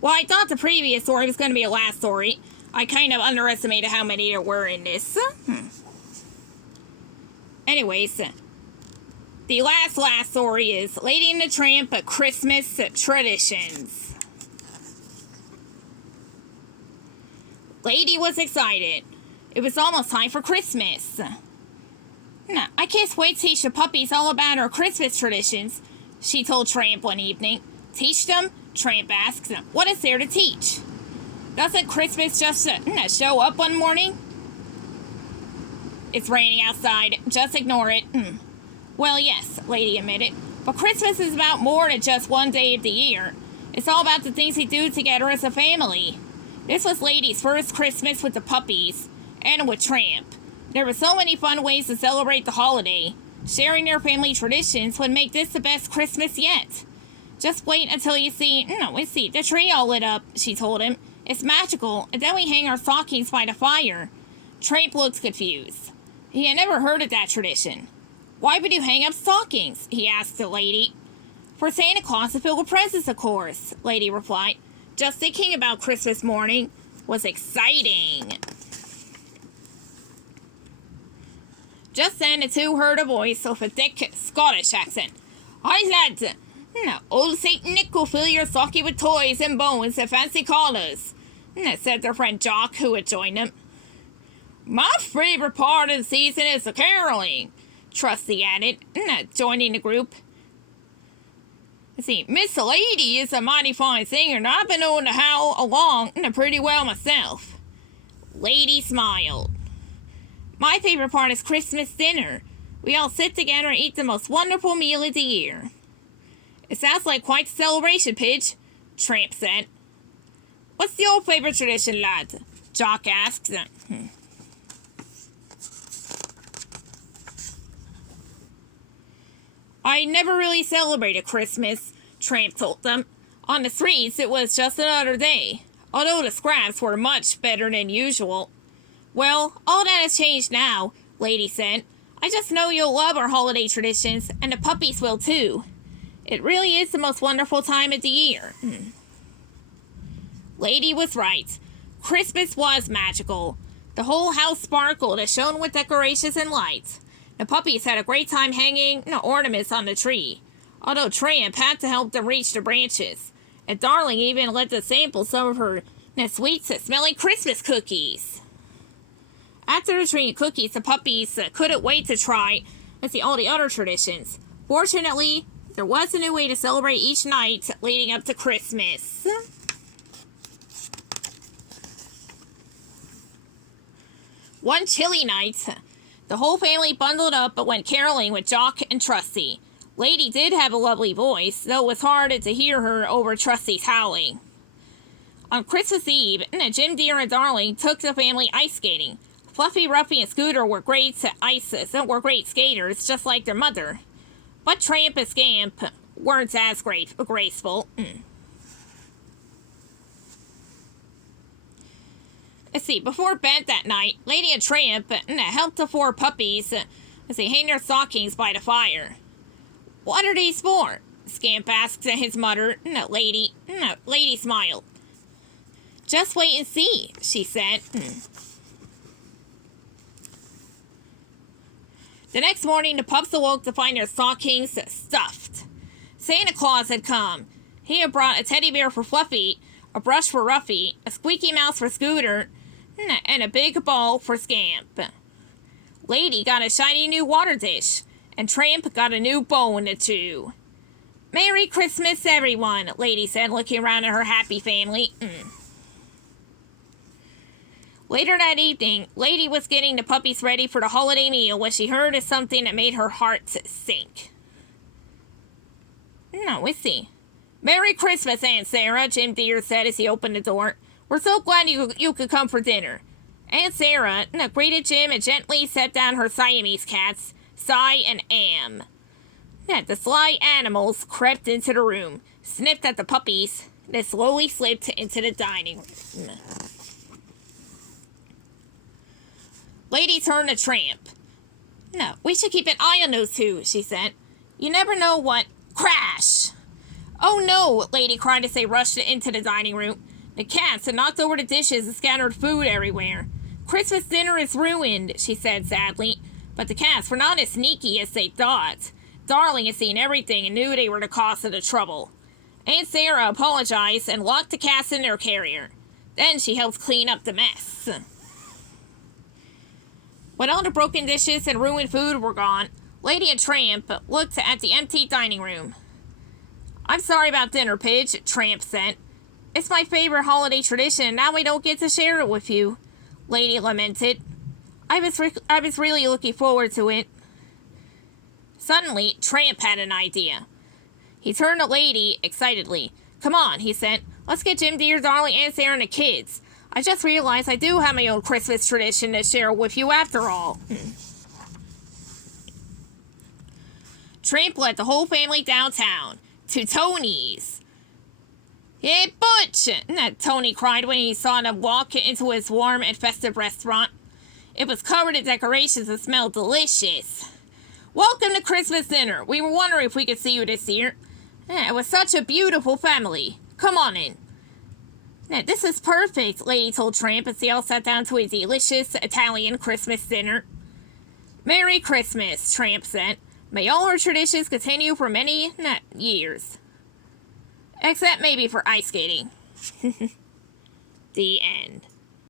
Well, I thought the previous story was going to be a last story. I kind of underestimated how many there were in this. Anyways, the last story is Lady and the Tramp Christmas Traditions. Lady was excited. It was almost time for Christmas. I can't wait to teach the puppies all about our Christmas traditions, she told Tramp one evening. Teach them? Tramp asks. What is there to teach? Doesn't Christmas just show up one morning? It's raining outside. Just ignore it. Well, yes, Lady admitted. But Christmas is about more than just one day of the year. It's all about the things we do together as a family. This was Lady's first Christmas with the puppies, and with Tramp. There were so many fun ways to celebrate the holiday. Sharing their family traditions would make this the best Christmas yet. Just wait until you see the tree all lit up, she told him. It's magical, and then we hang our stockings by the fire. Tramp looked confused. He had never heard of that tradition. Why would you hang up stockings? He asked the lady. For Santa Claus to fill with presents, of course, Lady replied. Just thinking about Christmas morning was exciting. Just then the two heard a voice with a thick Scottish accent. Hi, lads. Old Saint Nick will fill your stocking with toys and bones and fancy collars, said their friend Jock, who had joined them. My favorite part of the season is the caroling, Trusty added, joining the group. Miss Lady is a mighty fine singer, and I've been known to howl along pretty well myself. Lady smiled. My favorite part is Christmas dinner. We all sit together and eat the most wonderful meal of the year. It sounds like quite a celebration, Pidge, Tramp said. What's your favorite tradition, lad? Jock asked. I never really celebrated Christmas, Tramp told them. On the streets, it was just another day, although the scraps were much better than usual. Well, all that has changed now, Lady said. I just know you'll love our holiday traditions, and the puppies will too. It really is the most wonderful time of the year. Lady was right. Christmas was magical. The whole house sparkled and shone with decorations and lights. The puppies had a great time hanging ornaments on the tree, although Tramp had to help them reach the branches, and Darling even let them sample some of her sweet smelling Christmas cookies. After the tree and cookies, the puppies couldn't wait to try all the other traditions. Fortunately, there was a new way to celebrate each night leading up to Christmas. One chilly night, the whole family bundled up but went caroling with Jock and Trusty. Lady did have a lovely voice, though it was hard to hear her over Trusty's howling. On Christmas Eve, Jim Deer and Darling took the family ice skating. Fluffy, Ruffy, and Scooter were great skaters, just like their mother. But Tramp and Scamp weren't as graceful. Before bed that night, Lady and Tramp helped the four puppies hang their stockings by the fire. What are these for? Scamp asked his mother. Lady smiled. Just wait and see, she said. The next morning, the pups awoke to find their stockings stuffed. Santa Claus had come. He had brought a teddy bear for Fluffy, a brush for Ruffy, a squeaky mouse for Scooter, and a big ball for Scamp. Lady got a shiny new water dish, and Tramp got a new bone to chew. Merry Christmas, everyone, Lady said, looking around at her happy family. Later that evening, Lady was getting the puppies ready for the holiday meal when she heard of something that made her heart sink. Merry Christmas, Aunt Sarah, Jim Deer said as he opened the door. We're so glad you could come for dinner. Aunt Sarah greeted Jim and gently set down her Siamese cats, Cy and Am. The sly animals crept into the room, sniffed at the puppies, then slowly slipped into the dining room. Lady turned to Tramp. We should keep an eye on those two, she said. You never know what... Crash! Oh no, Lady cried as they rushed into the dining room. The cats had knocked over the dishes and scattered food everywhere. Christmas dinner is ruined, she said sadly. But the cats were not as sneaky as they thought. Darling had seen everything and knew they were the cause of the trouble. Aunt Sarah apologized and locked the cats in their carrier. Then she helped clean up the mess. When all the broken dishes and ruined food were gone, Lady and Tramp looked at the empty dining room. I'm sorry about dinner, Pidge, Tramp said. It's my favorite holiday tradition, and now we don't get to share it with you, Lady lamented. I was really looking forward to it. Suddenly, Tramp had an idea. He turned to Lady excitedly. Come on, he said. Let's get Jim Deere, Darling, Aunt Sarah, and the kids. I just realized I do have my own Christmas tradition to share with you after all. Tramp led the whole family downtown to Tony's. Hey, Butch! Tony cried when he saw them walk into his warm and festive restaurant. It was covered in decorations and smelled delicious. Welcome to Christmas dinner. We were wondering if we could see you this year. It was such a beautiful family. Come on in. This is perfect, Lady told Tramp as they all sat down to a delicious Italian Christmas dinner. Merry Christmas, Tramp said. May all our traditions continue for many years. Except maybe for ice skating. The end.